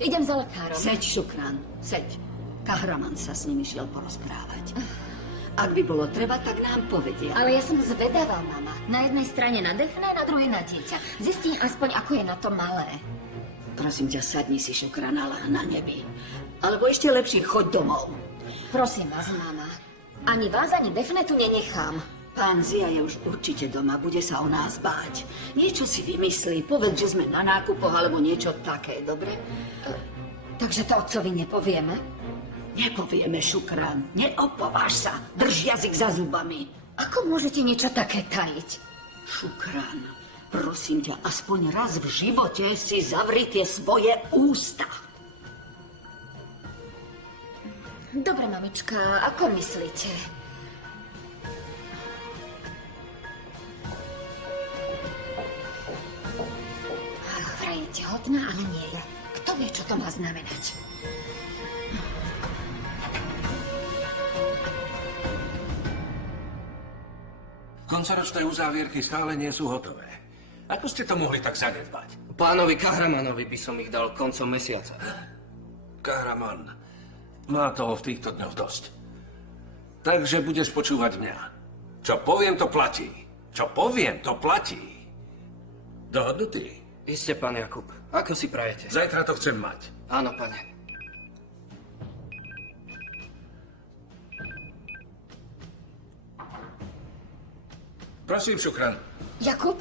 Idem za lekárom. Seď, Šukran, seď. Kahraman sa s nimi šiel porozprávať. Ak by bolo treba, tak nám povedia. Ale ja som zvedavá, mama. Na jednej strane na Defne, na druhej na dieťa. Zistím aspoň, ako je na to malé. Prosím ťa, sadni si, Šukran, Allah na nebi. Alebo ešte lepšie, choď domov. Prosím vás, mama. Ani vás, ani Defne tu nenechám. Pán Zia je už určite doma, bude sa o nás báť. Niečo si vymyslí, povedz, že sme na nákupoch alebo niečo také, dobre? Takže to otcovi nepovieme? Nepovieme, Šukran, neopováž sa, drž jazyk za zubami. Ako môžete niečo také tajiť? Šukran, prosím ťa, aspoň raz v živote si zavri tie svoje ústa. Dobre, mamička, ako myslíte? Vraj je tehotná, ale nie je. Kto vie, čo to má znamenať? Koncoročné uzávierky stále nie sú hotové. Ako ste to mohli tak zanedbať? Pánovi Kahramanovi by som ich dal koncom mesiaca. Kahraman má toho v týchto dňoch dosť. Takže budeš počúvať mňa. Čo poviem, to platí. Čo poviem, to platí. Dohodnutý? Iste, pán Jakub. Ako si prajete? Zajtra to chcem mať. Áno, pane. Prosím, Šukran. Jakub,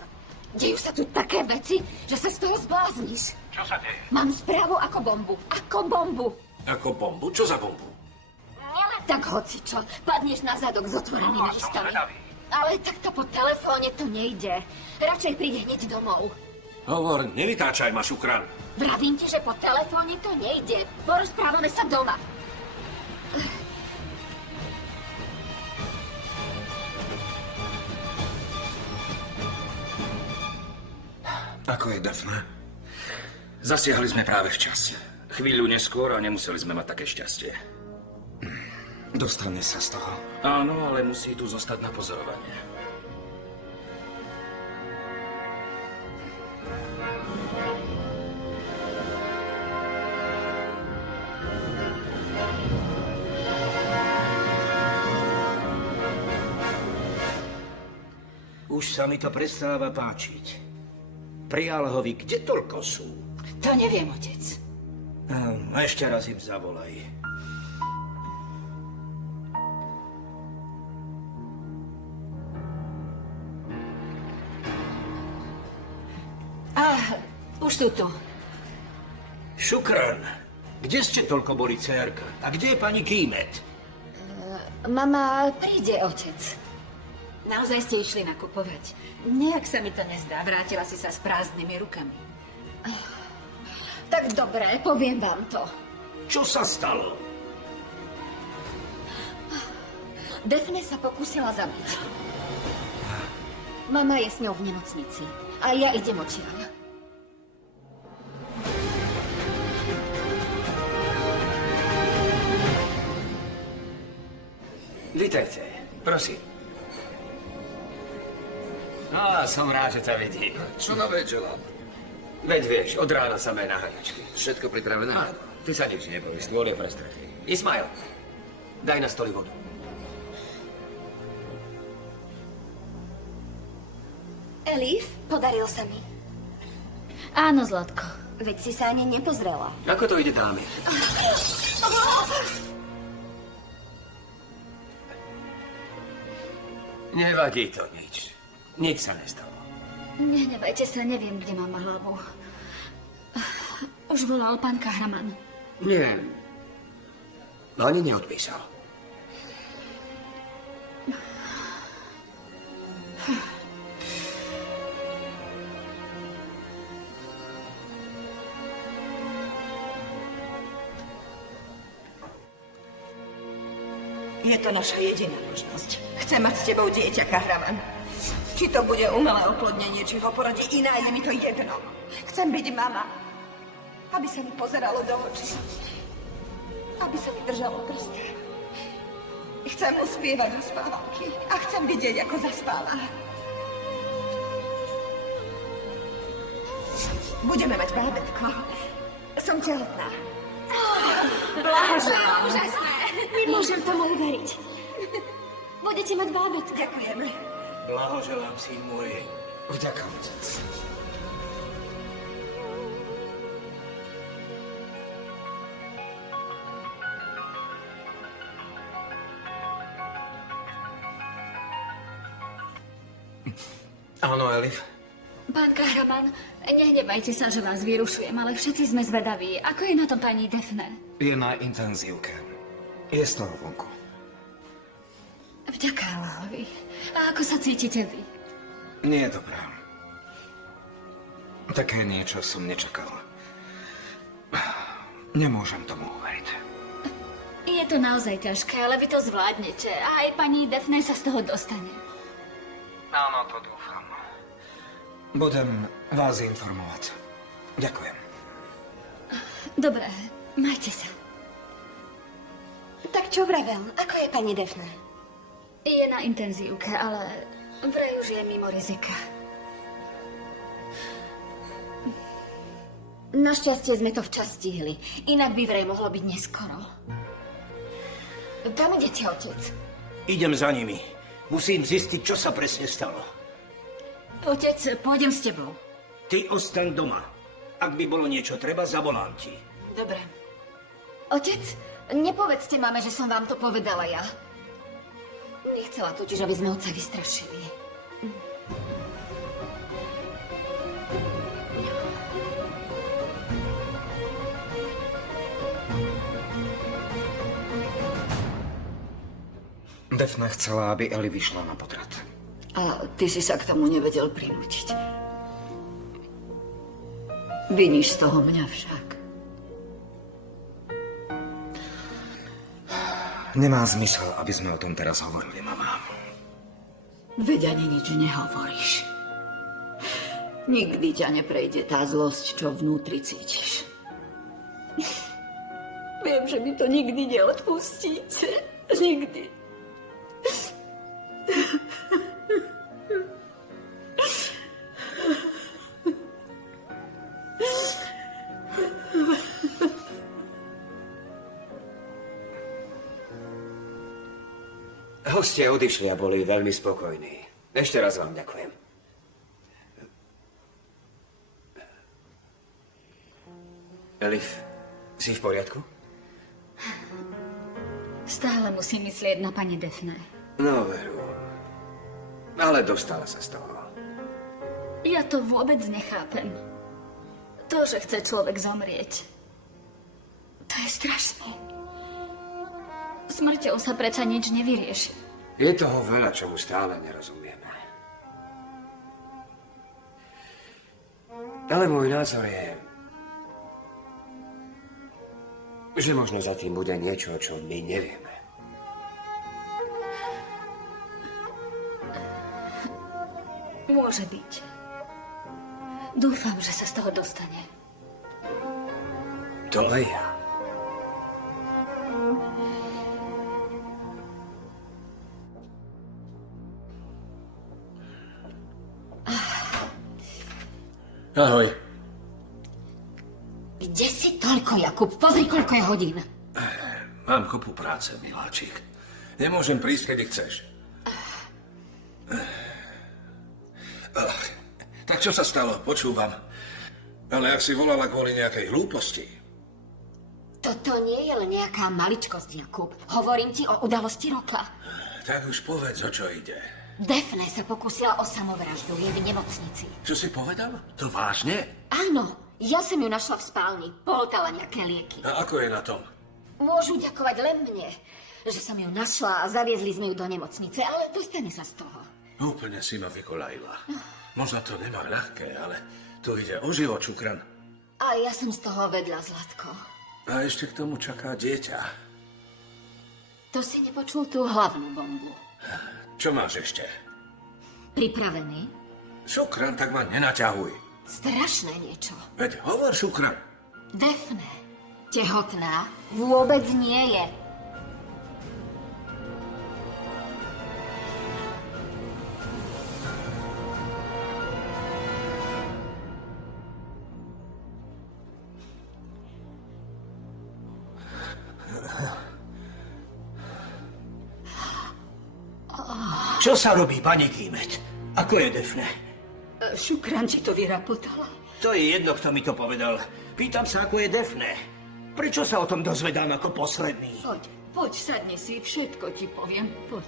dejú sa tu také veci, že sa z toho zblázniš. Čo sa deje? Mám správu ako bombu. Ako bombu. Ako bombu? Čo za bombu? Nielen tak hocičo. Padneš na zadok s otvorenými ústami. Ale takto po telefóne to nejde. Radšej príď hneď domov. Hovor, nevytáčaj ma, Šukran. Vravím ti, že po telefóne to nejde. Porozprávame sa doma. Ako je Daphne? Zasiahli sme práve včas. Chvíľu neskôr a nemuseli sme mať také šťastie. Dostane sa z toho. Áno, ale musí tu zostať na pozorovanie. Už sa mi to prestáva páčiť. Pri Alhovi kde toľko sú? To neviem, otec. A ešte raz im zavolaj. Už sú tu. Šukran, kde ste toľko boli, dcérka? A kde je pani Kímet? Mama, príde otec. Naozaj ste išli nakupovať. Nejak sa mi to nezdá. Vrátila si sa s prázdnymi rukami. Tak dobre, poviem vám to. Čo sa stalo? Defne sa pokúsila zabiť. Mama je s ňou v nemocnici. A ja idem odtiaľ. Vítajte. Prosím. Som rád, že ťa vidím. Čo nové, Jolan? Veď vieš, od rána samé naháňačky. Všetko pripravené? Áno, ty sa nič nebojí, stôl je prestretý. Ismail, daj na stoli vodu. Elif, podaril sa mi. Áno, Zlatko. Veď si sa ani nepozrela. Ako to ide, dámy? Nevadí to nič. Nič sa nestalo. Nehnevajte sa, neviem, kde mám hlavu. Už volal pán Kahraman. Nie. Ani neodpísal. Je to naša jediná možnosť. Chcem mať s tebou dieťa, Kahraman. Či to bude umelé oplodnenie, či ho porodí iná, je mi to jedno. Chcem byť mama. Aby sa mi pozeralo do očí. Aby sa mi držalo prste. Chcem mu spievať do spávanky. A chcem vidieť, ako zaspáva. Budeme mať bábätko. Som tehotná. Blahoželám. Úžasné. Nemôžem tomu uveriť. Budete mať bábätko. Ďakujeme. Blahoželám, syn môj. Vďaka, otec. Áno, Elif. Pán Kahraman, nehnevajte sa, že vás vyrušujem, ale všetci sme zvedaví. Ako je na tom pani Daphne? Je na intenzívke. Je z toho vonku. Vďaka Allahovi. A ako sa cítite vy? Nie je dobré. Také niečo som nečakal. Nemôžem tomu uveriť. Je to naozaj ťažké, ale vy to zvládnete. A aj pani Daphne sa z toho dostane. Áno, to dúfam. Budem vás informovať. Ďakujem. Dobre, majte sa. Tak čo vravel? Ako je pani Daphne? Je na intenzívke, ale vraj už je mimo rizika. Našťastie sme to včas stihli. Inak by vraj mohlo byť neskoro. Kam idete, otec? Idem za nimi. Musím zistiť, čo sa presne stalo. Otec, pôjdem s tebou. Ty ostaň doma. Ak by bolo niečo treba, zavolám ti. Dobre. Otec, nepovedzte mame, že som vám to povedala ja. Nechcela totiž, aby sme otca vystrašili. Daphne chcela, aby Eli vyšla na potrat. A ty si sa k tomu nevedel prinútiť. Viníš z toho mňa však. Nemá zmysel, aby sme o tom teraz hovorili, mama. Veď ani nič nehovoríš. Nikdy ťa neprejde tá zlosť, čo vnútri cítiš. Viem, že mi to nikdy neodpustíte. Nikdy. Hostia odišli a boli veľmi spokojní. Ešte raz vám ďakujem. Elif, si v poriadku? Stále musím myslieť na pani Daphne. No, veru. Ale dostala sa z toho. Ja to vôbec nechápem. To, že chce človek zomrieť, to je strašné. Smrťou sa predsa nič nevyrieši. Je toho veľa, čomu stále nerozumieme. Ale môj názor je, že možno za tým bude niečo, čo my nevieme. Môže byť. Dúfam, že sa z toho dostane. To aj ja. Ahoj. Kde si toľko, Jakub? Pozri, koľko je hodín. Mám kopu práce, miláčik. Nemôžem prísť, kedy chceš. Tak čo sa stalo? Počúvam. Ale ak si volala kvôli nejakej hlúposti. Toto nie je len nejaká maličkosť, Jakub. Hovorím ti o udalosti roka. Tak už povedz, o čo ide. Daphne sa pokúsila o samovraždu, je v nemocnici. Čo si povedal? To vážne? Áno, ja som ju našla v spálni. Pohltala nejaké lieky. A ako je na tom? Môžu ďakovať len mne, že som ju našla a zaviezli sme ju do nemocnice, ale dostane sa z toho. Úplne si ma vykolajila. Možno to nemá ľahké, ale tu ide o život, Šukran. A ja som z toho vedľa, Zlatko. A ešte k tomu čaká dieťa. To si nepočul tú hlavnú bombu. Čo máš ešte? Pripravený? Šukran, tak ma nenaťahuj. Strašné niečo. Veď hovor, Šukran. Daphne, tehotná, vôbec nie je. Čo sa robí, pani Kímet? Ako je Defne? Šukran ti to vyrapotala. To je jedno, kto mi to povedal. Pýtam sa, ako je Defne. Prečo sa o tom dozvedám ako posledný? Poď, sadni si, všetko ti poviem, poď.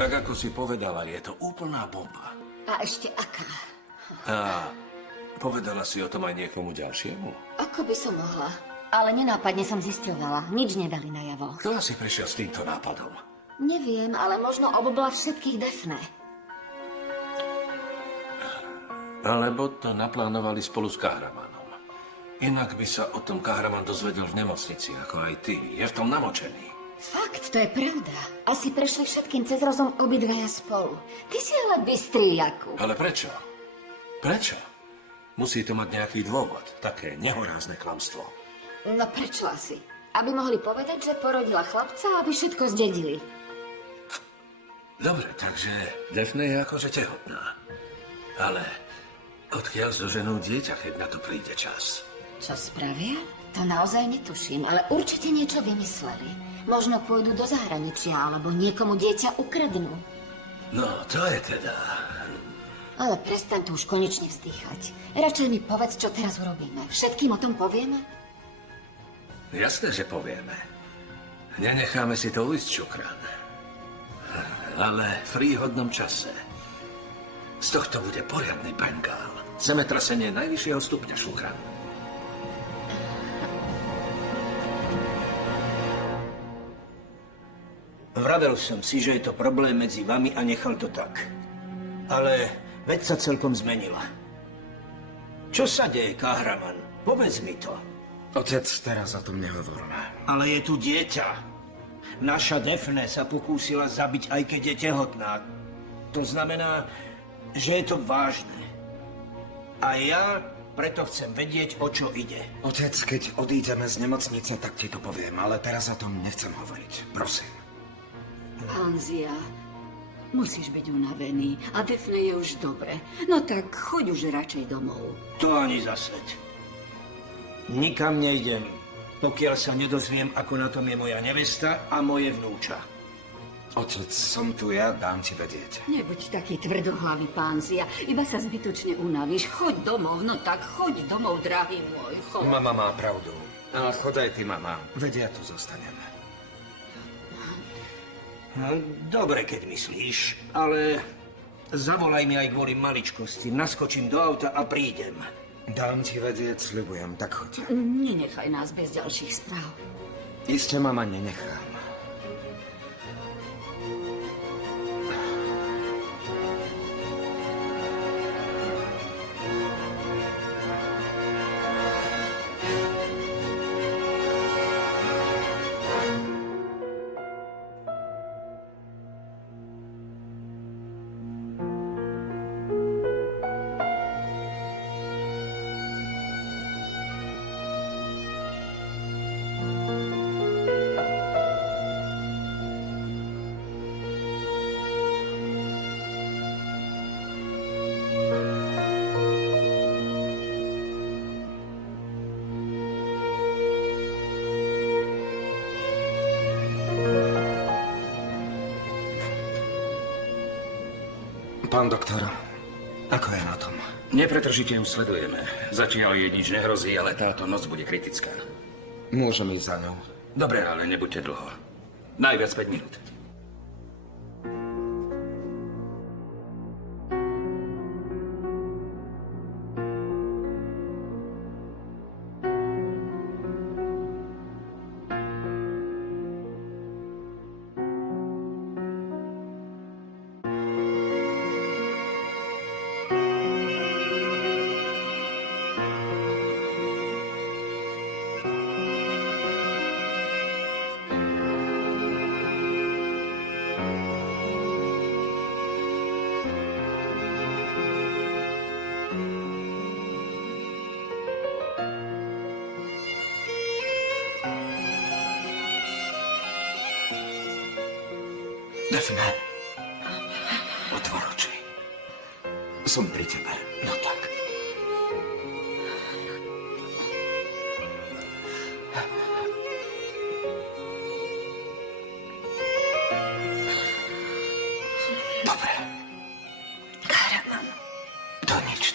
Tak ako si povedala, je to úplná bomba. A ešte aká? A povedala si o tom aj niekomu ďalšiemu? Ako by som mohla? Ale nenápadne som zisťovala. Nič nedali najavo. Kto asi prišiel s týmto nápadom? Neviem, ale možno obobla všetkých Defne. Alebo to naplánovali spolu s Kahramanom. Inak by sa o tom Kahraman dozvedel v nemocnici, ako aj ty. Je v tom namočený. Fakt, to je pravda. Asi prešli všetkým cez rozum obidvaja spolu. Ty si ale bystrý, Jakub. Ale prečo? Prečo? Musí to mať nejaký dôvod. Také nehorázne klamstvo. No prečo asi? Aby mohli povedať, že porodila chlapca, aby všetko zdedili. Dobre, takže Defne je akože tehotná. Ale odkiaľ zoženú dieťa, keď na to príde čas? Čo spravia? To naozaj netuším, ale určite niečo vymysleli. Možno pôjdu do zahraničia, alebo niekomu dieťa ukradnú. No, to je teda... Ale prestaň tu už konečne vzdýchať. Radšej mi povedz, čo teraz urobíme. Všetkým o tom povieme? Jasné, že povieme. Nenecháme si to ujsť, Šukran. Ale v príhodnom čase. Z tohto bude poriadny bengál. Zemetrasenie najvyššieho stupňa, Šukran. Vravel som si, že je to problém medzi vami a nechal to tak. Ale vec sa celkom zmenila. Čo sa deje, Kahraman? Povedz mi to. Otec, teraz o tom nehovorme. Ale je tu dieťa. Naša Defne sa pokúsila zabiť, aj keď je tehotná. To znamená, že je to vážne. A ja preto chcem vedieť, o čo ide. Otec, keď odídeme z nemocnice, tak ti to poviem, ale teraz o tom nechcem hovoriť. Prosím. Anzia, musíš byť unavený a Defne je už dobre. No tak choď už radšej domov. To ani za svet. Nikam nejdem, pokiaľ sa nedozviem, ako na tom je moja nevesta a moje vnúča. Otec, som tu ja, dám ti vedieť. Nebuď taký tvrdohlavý, pán Zia. Iba sa zbytočne unavíš. Choď domov, no tak choď domov, drahý môj, choď. Mama má pravdu. A chod aj ty, mama. Vedia, tu zostaneme. Dobre, keď myslíš, ale zavolaj mi aj kvôli maličkosti. Naskočím do auta a prídem. Dám ti vedieť, sľubujem, tak choď. Nenechaj nás bez ďalších správ. Iste, mama, nenechám. Pán doktor, ako je na tom? Nepretržite ju sledujeme. Zatiaľ jej nič nehrozí, ale táto noc bude kritická. Môžem ísť za ňou. Dobre, ale nebuďte dlho. Najviac 5 minút. Defne, otvor oči. Som pri tebe. No tak. Dobre. Kahraman, To nič.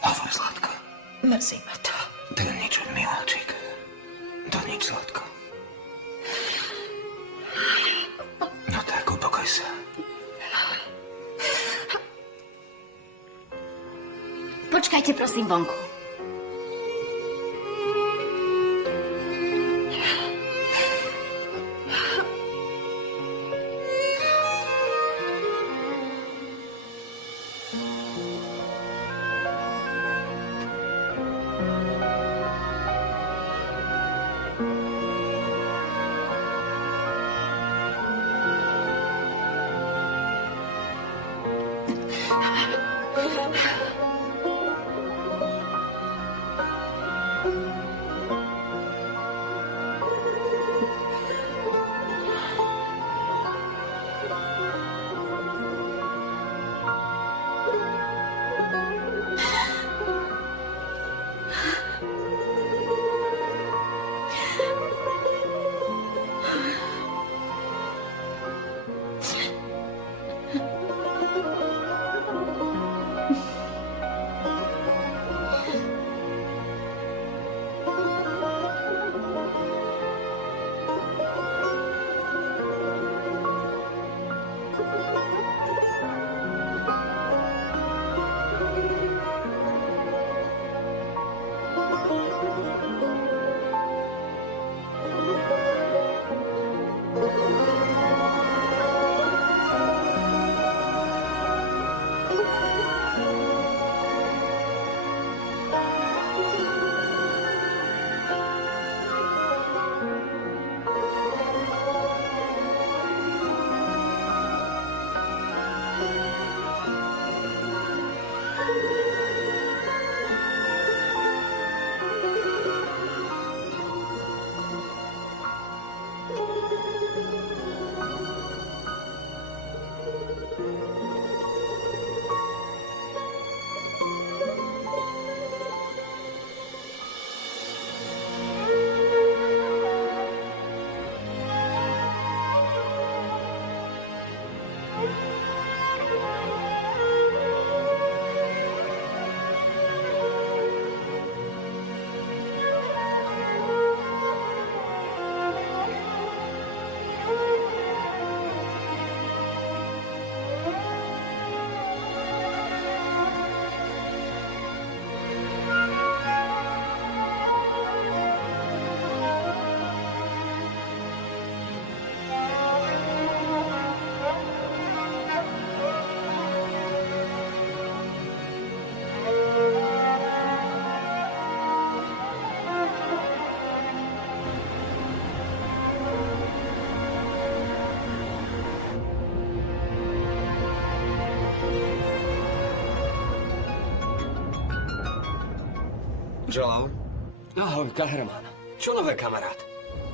Hovor, Zlatko. mrzí ma to. To je nič, miláčik. To nič, Zlatko. No tak, upokoj sa. Počkajte, prosím, vonku. Joel? Ahoj, Kahraman. Čo nové, kamarát?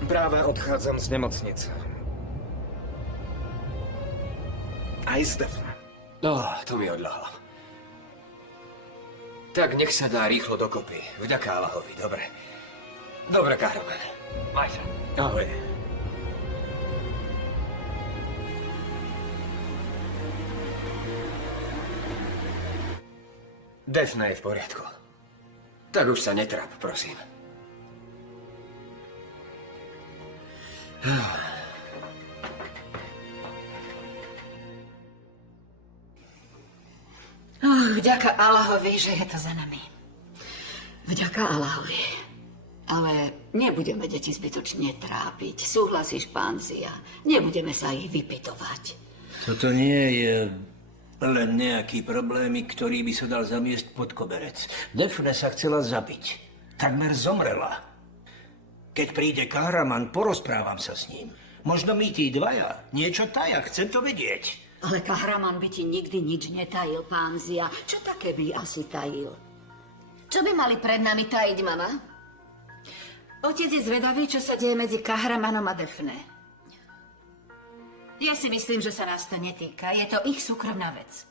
Práve odchádzam z nemocnice. Aj z Daphne. To mi odľahlo. Tak nech sa dá rýchlo dokopy. Vďaka Allahovi, dobre. Dobre, Kahraman. Maj sa. Ahoj. Daphne je v poriadku. Tak už sa netráp, prosím. Vďaka Allahovi, že je to za nami. Vďaka Allahovi. Ale nebudeme deti zbytočne trápiť. Súhlasíš, pán Zia? Nebudeme sa ich vypytovať. Toto nie je len nejaký problémik, ktorý by sa dal zamiesť pod koberec. Daphne sa chcela zabiť. Takmer zomrela. Keď príde Kahraman, porozprávam sa s ním. Možno my tí dvaja niečo taja, chcem to vedieť. Ale Kahraman by ti nikdy nič netajil, pán Zia. Čo také by asi tajil? Čo by mali pred nami tajiť, mama? Otec je zvedavý, čo sa deje medzi Kahramanom a Daphne. Ja si myslím, že sa nás to netýka. Je to ich súkromná vec.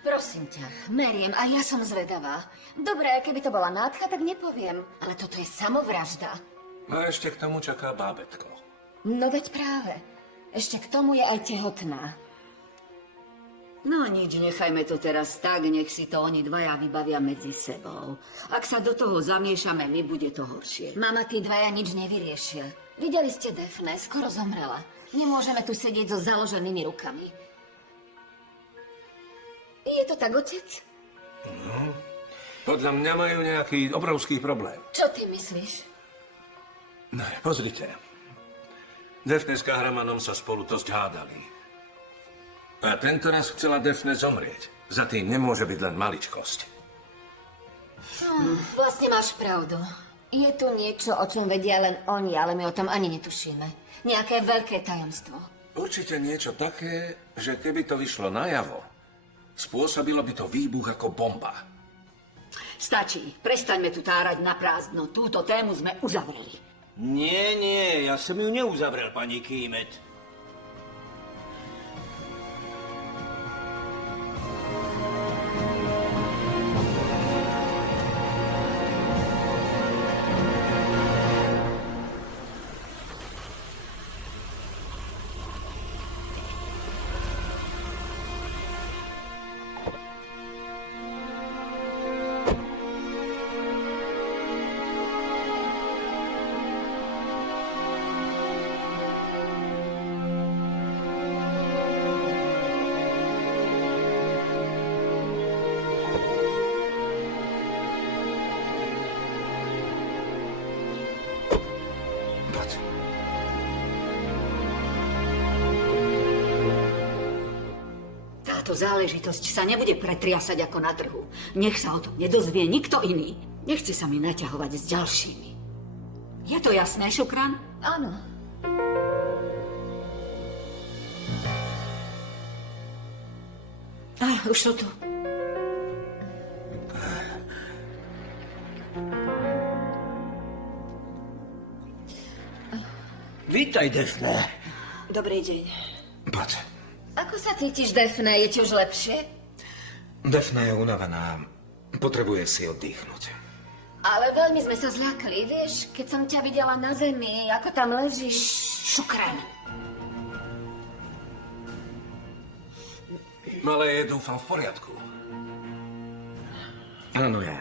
Prosím ťa, Meriem, a ja som zvedavá. Dobre, keby to bola nádcha, tak nepoviem. Ale toto je samovražda. A ešte k tomu čaká bábätko. No veď práve. Ešte k tomu je aj tehotná. No nič, nechajme to teraz tak, nech si to oni dvaja vybavia medzi sebou. Ak sa do toho zamiešame, my bude to horšie. Mama, tí dvaja nič nevyriešia. Videli ste Daphne, skoro zomrela. Nemôžeme tu sedieť so založenými rukami. Je to tak, otec? Podľa mňa majú nejaký obrovský problém. Čo ty myslíš? No, pozrite. Daphne s Kahramanom sa spolu dosť hádali. A tento raz chcela Daphne zomrieť. Za tým nemôže byť len maličkosť. Vlastne máš pravdu. Je tu niečo, o čom vedia len oni, ale my o tom ani netušíme. Nejaké veľké tajomstvo. Určite niečo také, že keby to vyšlo najavo, spôsobilo by to výbuch ako bomba. Stačí, prestaňme tu tárať na prázdno. Túto tému sme uzavreli. Nie, ja som ju neuzavrel, pani Kýmet. Táto záležitosť sa nebude pretriasať ako na trhu. Nech sa o tom nedozvie nikto iný. Nechce sa mi naťahovať s ďalšími. Je to jasné, Šukran? Áno. Už sú tu. Vítaj, Daphne. Dobrý deň. Poď. Ako sa cítiš, Daphne? Je ti už lepšie? Daphne je unavená. Potrebuje si oddychnúť. Ale veľmi sme sa zľakli, vieš, keď som ťa videla na zemi, ako tam ležíš. Šukran. Malé je, dúfam, v poriadku. Áno, je.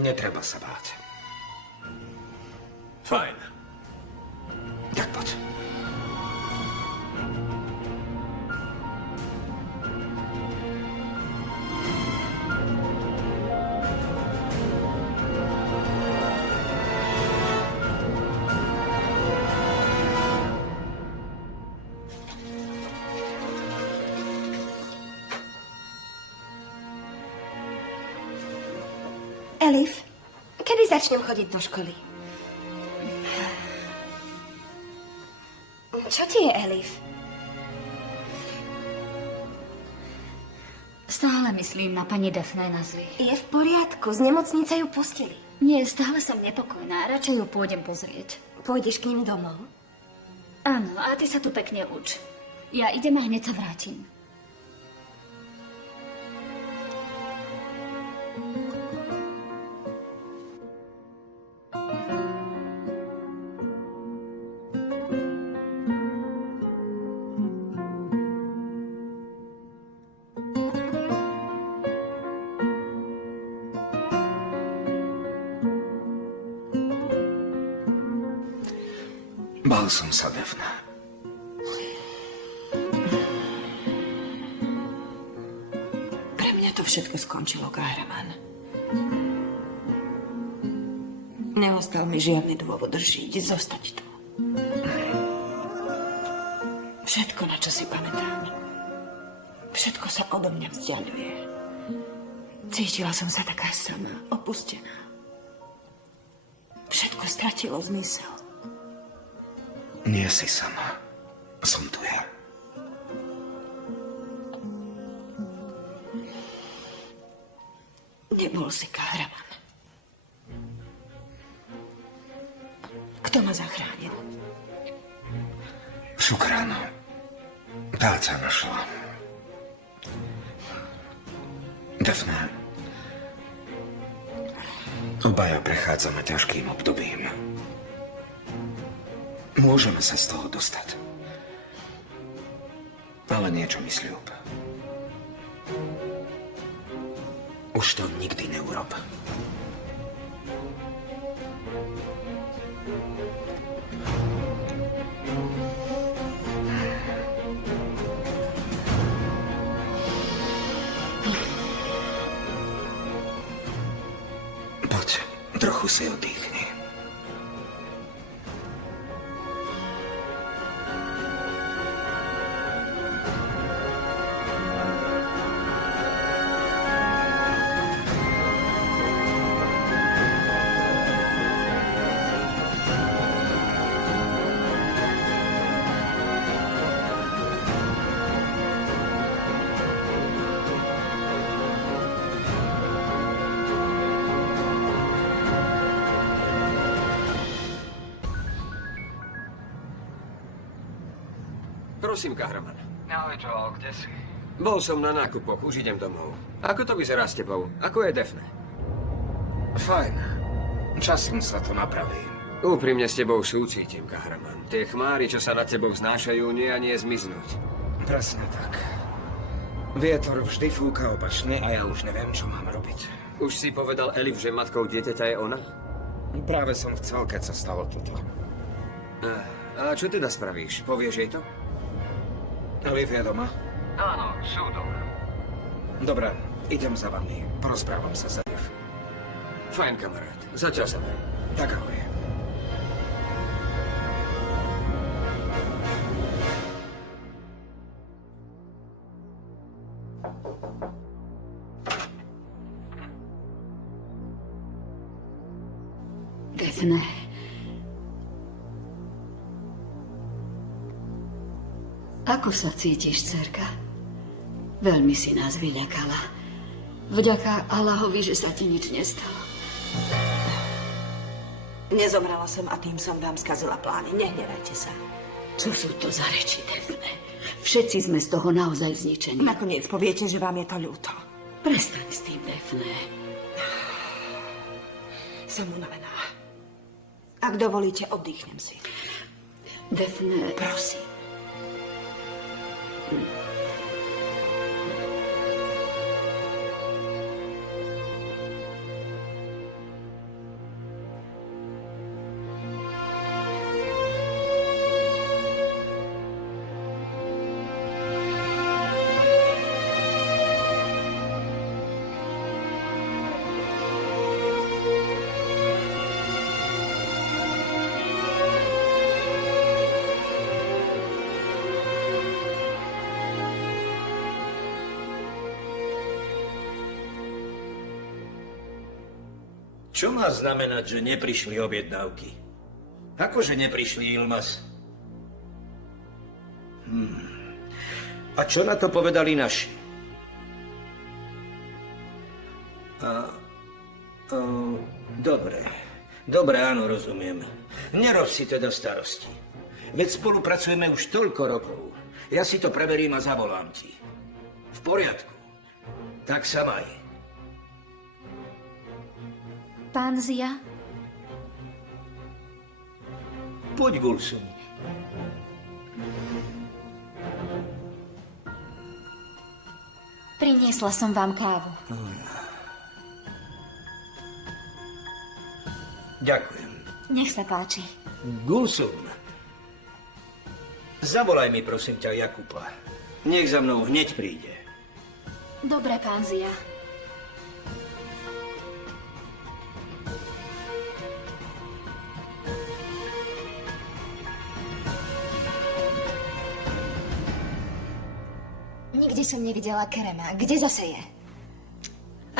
Netreba sa báť. Fajn. Tak poď. Elif, kedy začnem chodiť do školy? Čo ti je, Elif? Stále myslím na pani Daphne Nazli. Je v poriadku, z nemocnice ju pustili. Nie, stále som nepokojná, radšej ju pôjdem pozrieť. Pôjdeš k ním domov? Áno, a ty sa tu pekne uč. Ja idem a hneď sa vrátim. Bál som sa, Daphne. Pre mňa to všetko skončilo, Kahraman. Neostal mi žiadny dôvod žiť, zostať tu. Všetko, na čo si pamätám, všetko sa odo mňa vzdialuje. Cítila som sa taká sama, opustená. Všetko stratilo zmysel. Nie si sama. Som tu ja. Nebol si Kahraman. Kto ma zachránil? Šukran. Táca našla. Daphne. Obaja prechádzame ťažkým obdobím. Môžeme sa z toho dostať. Ale niečo mi sľub. Už to nikdy neurob. Poď, trochu si oddychni. Prosím, Kahraman. Ahoj, Joel, kde si? Bol som na nákupoch, už idem domov. Ako to vyzerá s tebou? Ako je Daphne? Fajn. Časom sa to napraví. Úprimne s tebou súcítim, Kahraman. Tie chmáry, čo sa nad tebou vznášajú, nie a nie zmiznúť. Presne tak. Vietor vždy fúka opačne a ja už neviem, čo mám robiť. Už si povedal Elif, že matkou dieťaťa je ona? Práve som chcel, keď sa stalo toto. A čo teda spravíš? Povieš jej to? Elif je doma? Áno, sú doma. Dobre, idem za vami. Porozprávam sa s Elif. Fajn, kamarát. Zatiaľ sa maj. Tak ahoj. Daphne. Ako sa cítiš, dcerka? Veľmi si nás vyľakala. Vďaka Allahovi, že sa ti nič nestalo. Nezomrela som a tým som vám skazila plány. Nehnevajte sa. Čo sú to za reči, Daphne? Všetci sme z toho naozaj zničení. Nakoniec poviete, že vám je to ľúto. Prestaň s tým, Daphne. Som unavená. Ak dovolíte, oddychnem si. Daphne, Prosím. Čo má znamenať, že neprišli objednávky? Akože neprišli, Ilmas? A čo na to povedali naši? Dobre. Dobre, áno, rozumiem. Nerob si teda starosti. Veď spolupracujeme už toľko rokov. Ja si to preverím a zavolám ti. V poriadku. Tak sa maj. Pán Zia? Poď, Gulsum. Priniesla som vám kávu. Ďakujem. Nech sa páči. Gulsum. Zavolaj mi, prosím ťa, Jakuba. Nech za mnou hneď príde. Dobre, pán Zia. Nikde som nevidela Kerema. Kde zase je?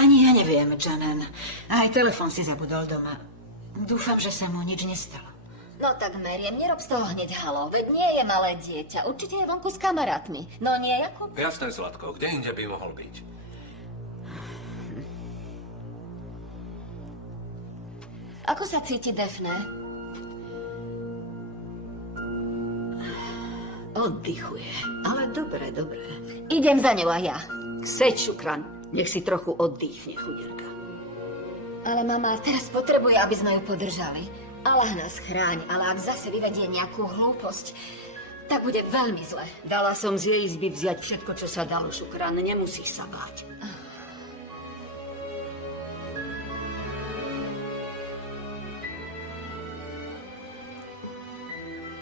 ani ja neviem, Janen. Aj telefon si zabudol doma. Dúfam, že sa mu nič nestalo. No tak, Meriem, nerob z toho hneď halo. Veď nie je malé dieťa. Určite je vonku s kamarátmi. No nie, Jakub? Jasné, Zlatko, kde inde by mohol byť? Ako sa cíti Daphne? Oddychuje. Ale dobre, dobre. Idem za ňou a ja. Seď, Šukran. Nech si trochu oddychne, chudierka. Ale mama teraz potrebuje, aby sme ju podržali. Allah nás chráň, ale ak zase vyvedie nejakú hlúposť, tak bude veľmi zle. Dala som z jej izby vziať všetko, čo sa dalo, Šukrán. Nemusíš sa báť.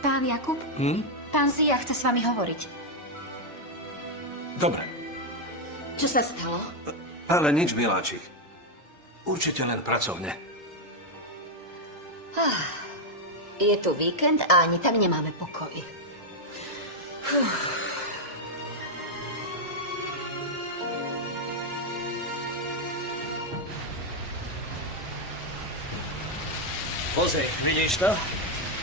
Pán Jakub? Pán Zia chce s vami hovoriť. Dobre, Čo sa stalo? ale nič, miláčik. Určite len pracovne. Je tu víkend a ani tak nemáme pokoj. Pozri, vidíš to?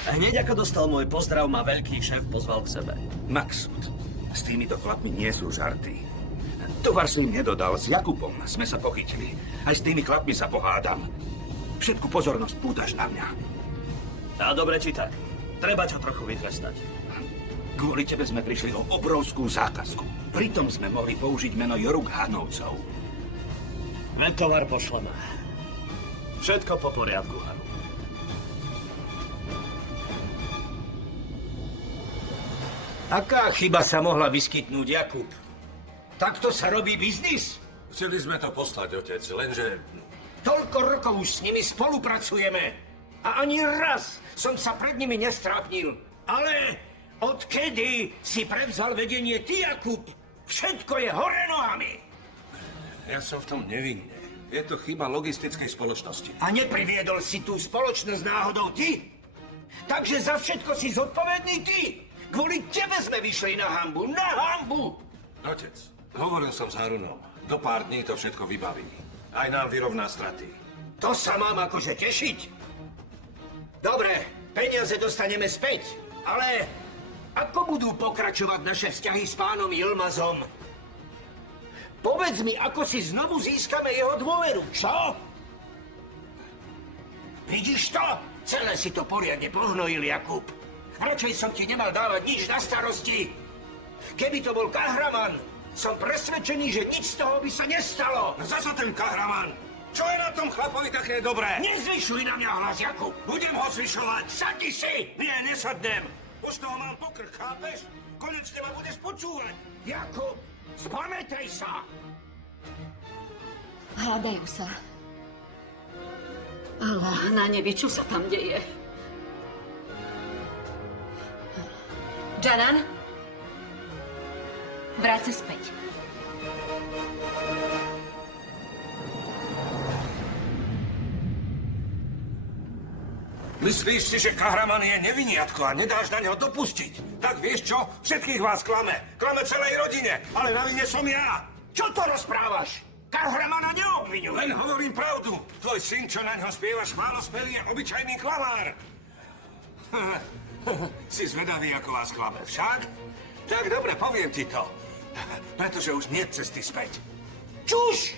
Hneď ako dostal môj pozdrav, ma veľký šéf pozval k sebe. Maxud, s týmito chlapmi nie sú žarty. Tovar som im nedodal, s Jakubom sme sa pochytili. Aj s tými chlapmi sa pohádam. Všetku pozornosť pútaš na mňa. A dobre či tak. Treba ťa trochu vytrestať. Kvôli tebe sme prišli o obrovskú zákazku. Pritom sme mohli použiť meno Joruk Hanovcov. Len tovar pošleme. Všetko po poriadku, Haru. Aká chyba sa mohla vyskytnúť, Jakub? Takto sa robí biznis? Chceli sme to poslať, otec, lenže... Toľko rokov už s nimi spolupracujeme. A ani raz som sa pred nimi nestrápnil. Ale odkedy si prevzal vedenie ty, Jakub, všetko je hore nohami. Ja som v tom nevinne. Je to chyba logistickej spoločnosti. A nepriviedol si tú spoločnosť náhodou ty? Takže za všetko si zodpovedný ty? Kvôli tebe sme vyšli na hanbu. Na hanbu! Otec, hovoril som s Harunom. Do pár dní to všetko vybaví. Aj nám vyrovná straty. To sa mám akože tešiť. Dobre, peniaze dostaneme späť. Ale ako budú pokračovať naše vzťahy s pánom Yilmazom? Povedz mi, ako si znovu získame jeho dôveru, čo? Vidíš to? Celé si to poriadne pohnojil, Jakub. Radšej som ti nemal dávať nič na starosti. Keby to bol Kahraman, som presvedčený, že nič z toho by sa nestalo. No zasa ten Kahraman! Čo je na tom chlapovi také dobré? Nezvyšuj na mňa hlas, Jakub. Budem ho zvyšovať! Sadni si! Nie, nesadnem! Už toho mám pokrk, chápeš? Konečne ma budeš počúvať! Jakub, spamätaj sa! Hľadajú sa. Allah, na nebi, čo sa tam deje? Janan? Vráť sa späť. Myslíš si, že Kahraman je neviniatko a nedáš na neho dopustiť? Tak vieš čo? Všetkých vás klame. Klame celej rodine. Ale na vine som ja. Čo to rozprávaš? Kahramana neobviňuj! Len hovorím pravdu. Tvoj syn, čo na ňo spieva chválospevy, je obyčajný klamár. Si zvedavý, ako vás klame, však? Tak dobre, poviem ti to. Pretože už nie cesty späť. Čuš!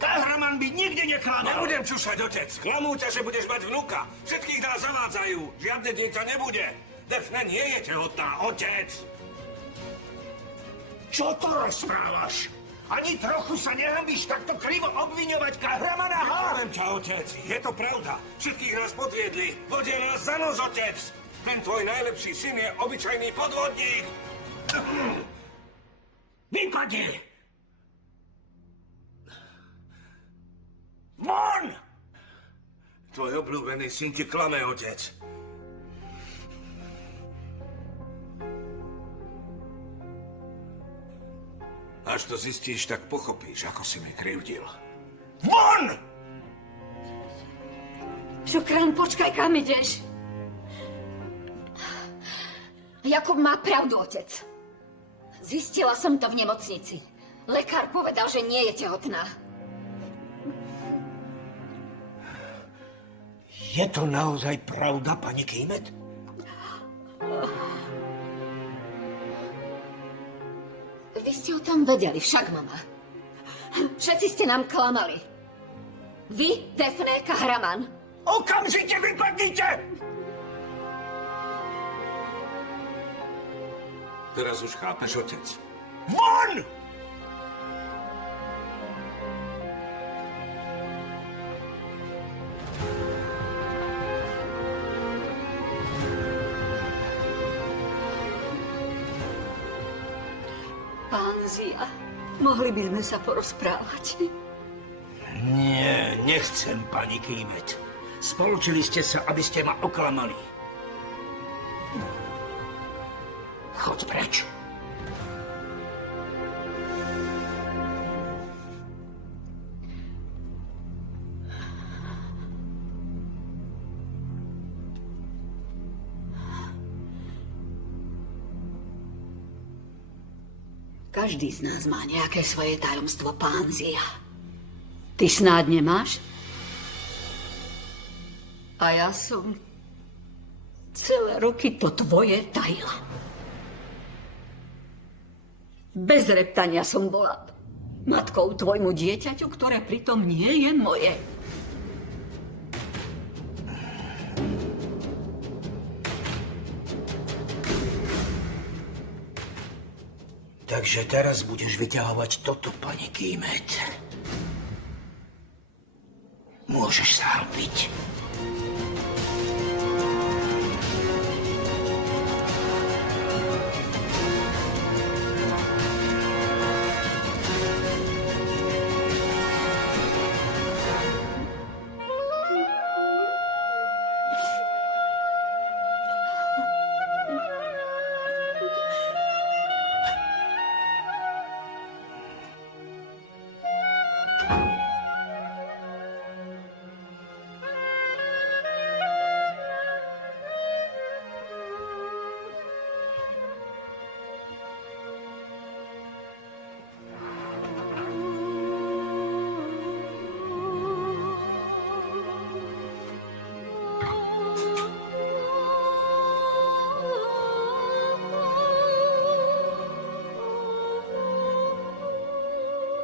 Kahraman by nikde neklamal! Nebudem čušať, otec. Klamú ťa, že budeš mať vnuka. Všetkých nás zavádzajú. Žiadne dieťa nebude. Defne nie je tehotná, otec. Čo to rozprávaš? Ani trochu sa nehambíš takto krivo obviňovať Kahramana, ha? Poviem ťa, otec. Je to pravda. Všetkých nás podviedli. Vodia nás za nos, otec. Ten tvoj najlepší syn je obyčajný podvodník. Vypadni! Von! Tvoj obľúbený syn ti klame, otec. Až to zistíš, tak pochopíš, ako si mi krivdil. Von! Šukrán, počkaj, kam ideš? Jakub má pravdu, otec. Zistila som to v nemocnici. Lekár povedal, že nie je tehotná. Je to naozaj pravda, pani Kýmet? Vy ste o tom vedeli, však, mama. Všetci ste nám klamali. Vy, Defne, Kahraman. Okamžite vypadnite! Teraz už chápeš, otec. Von! Panzia. Mohli by sme sa porozprávať. Nie, nechcem, pani Kýmet. Spoločili ste sa, aby ste ma oklamali. Choď preč. Každý z nás má nejaké svoje tajomstvo, Panzia. Ty snáď nemáš? A ja som celé roky to tvoje tajila. Bez reptania som bola matkou tvojmu dieťaťu, ktoré pritom nie je moje. Takže teraz budeš vyťahovať toto, pani Kýmet. Môžeš sa hambiť.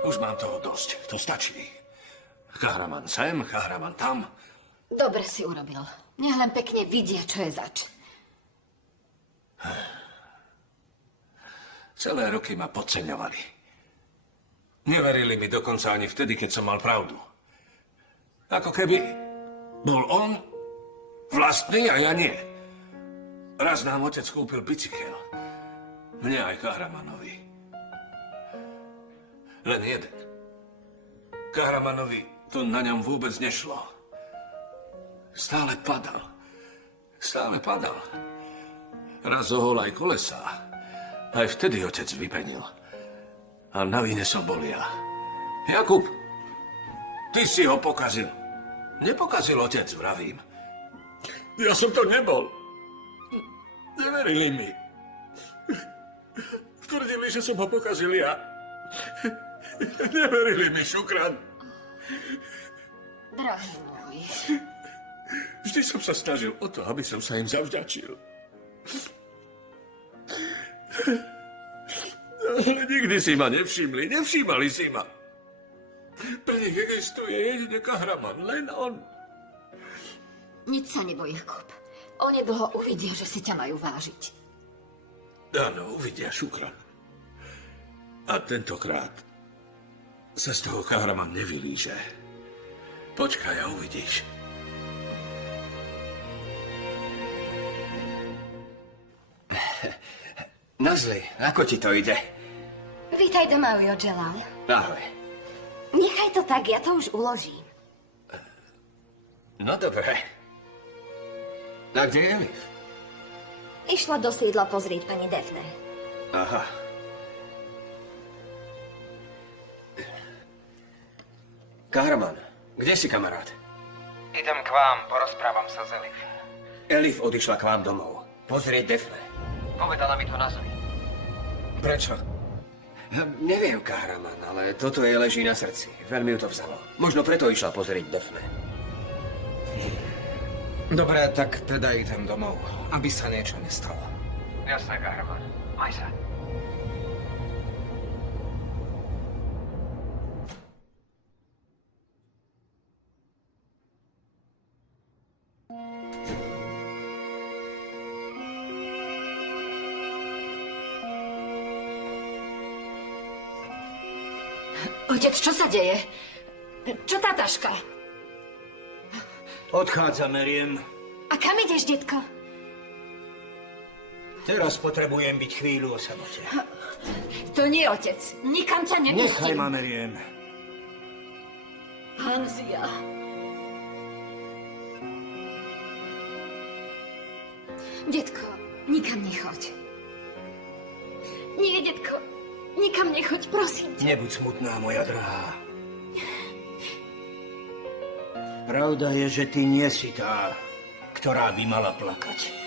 Už mám toho dosť. To stačí. Kahraman sem, Kahraman tam. Dobre si urobil. Nech len pekne vidia, čo je zač. Celé roky ma podceňovali. Neverili mi dokonca ani vtedy, keď som mal pravdu. Ako keby bol on vlastný a ja nie. Raz nám otec kúpil bicykel. Mne aj Kahramanovi. Len jeden. Kahramanovi to na ňom vôbec nešlo. Stále padal. Stále padal. Raz zohol aj kolesá. Aj vtedy otec vypenil. A na vine som bol ja. Jakub, ty si ho pokazil. Nepokazil otec, vravím. Ja som to nebol. Neverili mi. Tvrdili, že som ho pokazil ja. Neverili mi, Šukran. Drahý môj. Vždy som sa snažil o to, aby som sa im zavďačil. Ale nikdy si ma nevšimli, nevšímali si ma. Pre nich existuje jedine Kahraman, len on. Nič sa neboj, Jakub. Onedlho uvidia, že si ťa majú vážiť. Áno, uvidia, Šukran. A tentokrát sa z toho Kahraman nevylíže. Počkaj a uvidíš. Nazli, ako ti to ide? Vítaj doma, Ujo Jalal. Ahoj. Nechaj to tak, ja to už uložím. No dobre. A kde je Elif? Išla do sídla pozrieť pani Defne. Aha. Kahraman, kde si, kamarát? Idem k vám, porozprávam sa s Elif. Elif odišla k vám domov. Pozrieť Defne. Povedala mi to na zemi. Prečo? Neviem, Kahraman, ale toto jej leží na srdci. Veľmi ju to vzalo. Možno preto išla pozrieť Defne. Dobre, tak teda idem domov, aby sa niečo nestalo. Jasné, Kahraman. Maj sa. Otec, čo sa deje? Čo tá taška? Odchádza, Meriem. A kam ideš, detko? Teraz potrebujem byť chvíľu o samote. To nie, otec. Nikam ťa Nechaj nepustím. ma, Marian. Hanzia. Detko, nikam nechoď. Nie, detko, nikam nechoď, prosím ťa. Nebuď smutná, moja drahá. Pravda je, že ty nie si tá, ktorá by mala plakať.